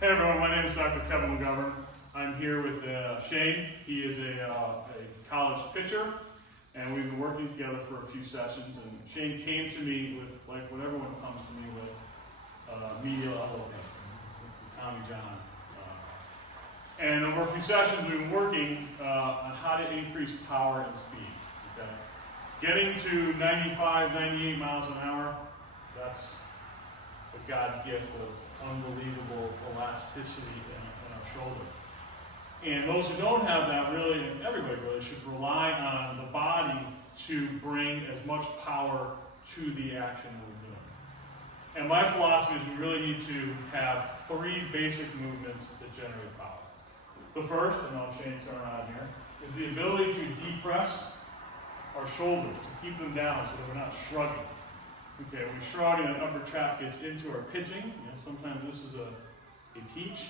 Hey everyone, my name is Dr. Kevin McGovern. I'm here with Shane. He is a college pitcher, and we've been working together for a few sessions. And Shane came to me with, like what everyone comes to me with, medial elbow pain, Tommy John. And over a few sessions, we've been working on how to increase power and speed. Okay? Getting to 95, 98 miles an hour, that's a God gift of unbelievable elasticity in our shoulder. And those who don't have that, really, and everybody really, should rely on the body to bring as much power to the action we're doing. And my philosophy is we really need to have three basic movements that generate power. The first, and I'll Shane turn around here, is the ability to depress our shoulders, to keep them down so that we're not shrugging. Okay, we shrug and the upper trap gets into our pitching. Sometimes this is a teach.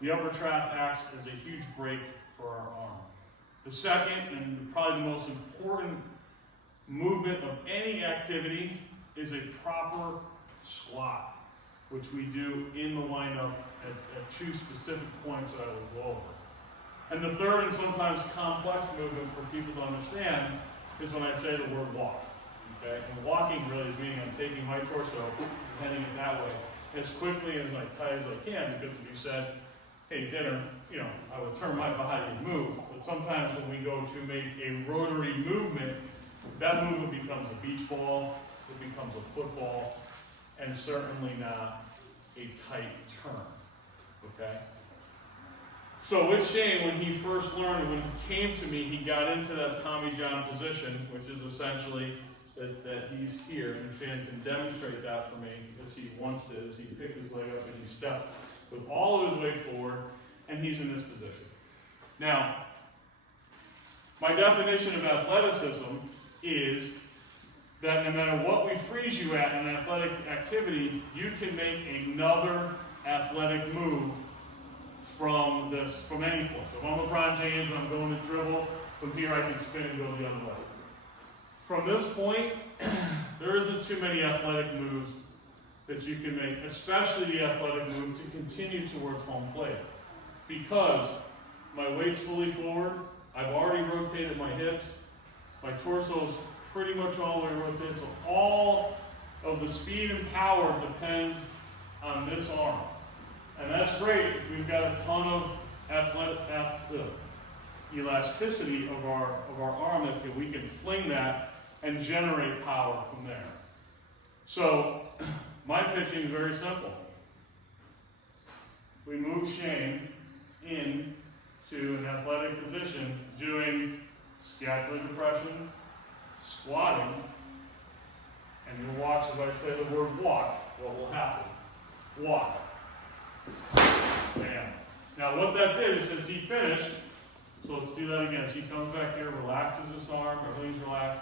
The upper trap acts as a huge brake for our arm. The second, and probably the most important movement of any activity, is a proper squat, which we do in the windup at two specific points that I will go over. And the third, and sometimes complex movement for people to understand, is when I say the word walk. Okay? And walking really is meaning I'm taking my torso and heading it that way as quickly and as tight as I can, because if you said, hey, dinner, I would turn my body and move. But sometimes when we go to make a rotary movement, that movement becomes a beach ball, it becomes a football, and certainly not a tight turn. Okay? So with Shane, when he first learned, when he came to me, he got into that Tommy John position, which is essentially that he's here, and Shane can demonstrate that for me, because he once did, is he picked his leg up and he stepped with all of his weight forward, and he's in this position. Now, my definition of athleticism is that no matter what we freeze you at in athletic activity, you can make another athletic move from any point. So if I'm LeBron James and I'm going to dribble, from here I can spin and go the other way. From this point, there isn't too many athletic moves that you can make, especially the athletic moves to continue towards home plate. Because my weight's fully forward, I've already rotated my hips, my torso's pretty much all the way rotated, so all of the speed and power depends on this arm. And that's great if we've got a ton of elasticity of our arm that we can fling that and generate power from there. So my pitching is very simple. We move Shane into an athletic position doing scapular depression, squatting, and you'll watch as I say the word walk, what will happen. Walk. Bam. Now what that did is as he finished, so let's do that again. So he comes back here, relaxes his arm, everything's relaxed.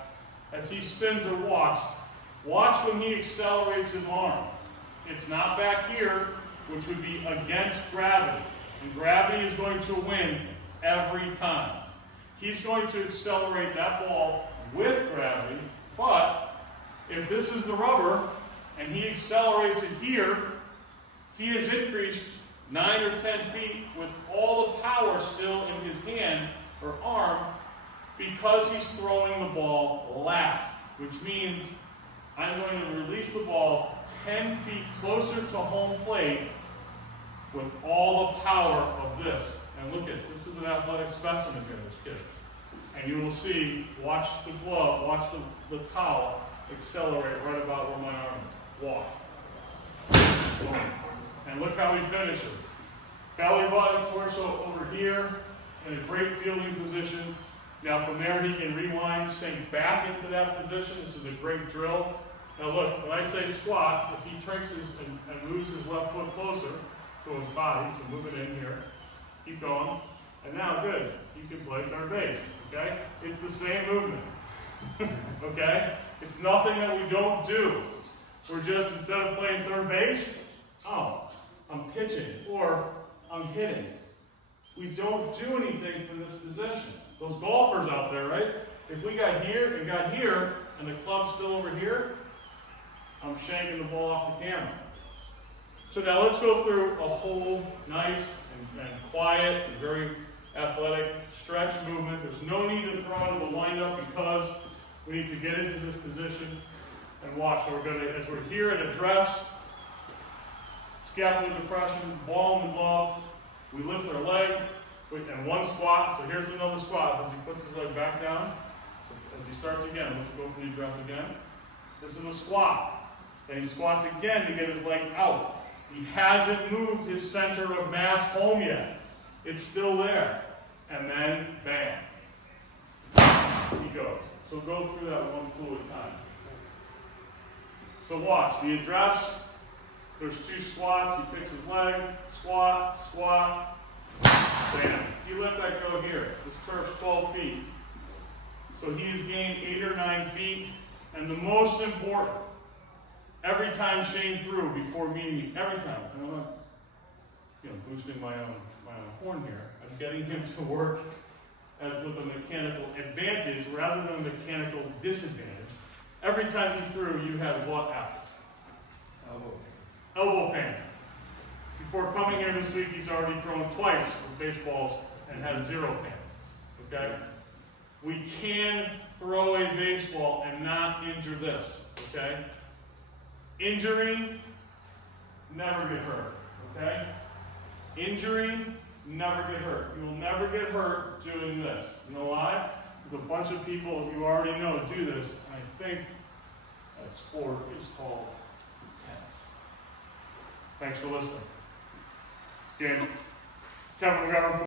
As he spins or walks, watch when he accelerates his arm. It's not back here, which would be against gravity. And gravity is going to win every time. He's going to accelerate that ball with gravity, but if this is the rubber and he accelerates it here, he has increased 9 or 10 feet with all the power still in his hand or arm because he's throwing the ball last, which means I'm going to release the ball 10 feet closer to home plate with all the power of this. And look at this is an athletic specimen here, this kid. And you will see, watch the glove, watch the towel accelerate right about where my arm is. Walk. Boom. And look how he finishes. Belly button, torso over here, in a great fielding position. Now from there he can rewind, sink back into that position. This is a great drill. Now look, when I say squat, if he turns and moves his left foot closer to his body, so move it in here, keep going. And now good, you can play third base, okay? It's the same movement, okay? It's nothing that we don't do. We're just, instead of playing third base, oh, I'm pitching, or I'm hitting. We don't do anything from this position. Those golfers out there, right? If we got here and the club's still over here, I'm shanking the ball off the camera. So now let's go through a whole nice and quiet and very athletic stretch movement. There's no need to throw into the windup because we need to get into this position and watch. So we're going to, as we're here at address, scapular depression, ball in the glove, we lift our leg, and one squat. So here's another squat. So as he puts his leg back down, so as he starts again, let's go for the address again. This is a squat. Then he squats again to get his leg out. He hasn't moved his center of mass home yet. It's still there. And then, bam. He goes. So go through that one fluid time. So watch. The address, there's two squats. He picks his leg, squat, squat, bam. You let that go here. This turf's 12 feet. So he's gained 8 or 9 feet. And the most important, every time Shane threw before meeting me, every time, and I'm not boosting my own horn here, I'm getting him to work as with a mechanical advantage rather than a mechanical disadvantage. Every time he threw, you had what after? Elbow pain. Before coming here this week, he's already thrown twice with baseballs and has 0 pain. Okay? We can throw a baseball and not injure this. Okay? Injury, never get hurt. Okay? Injury, never get hurt. You will never get hurt doing this. You know why? There's a bunch of people you already know do this, and I think that sport is called tennis. Thanks for listening. Again, Kevin McGovern.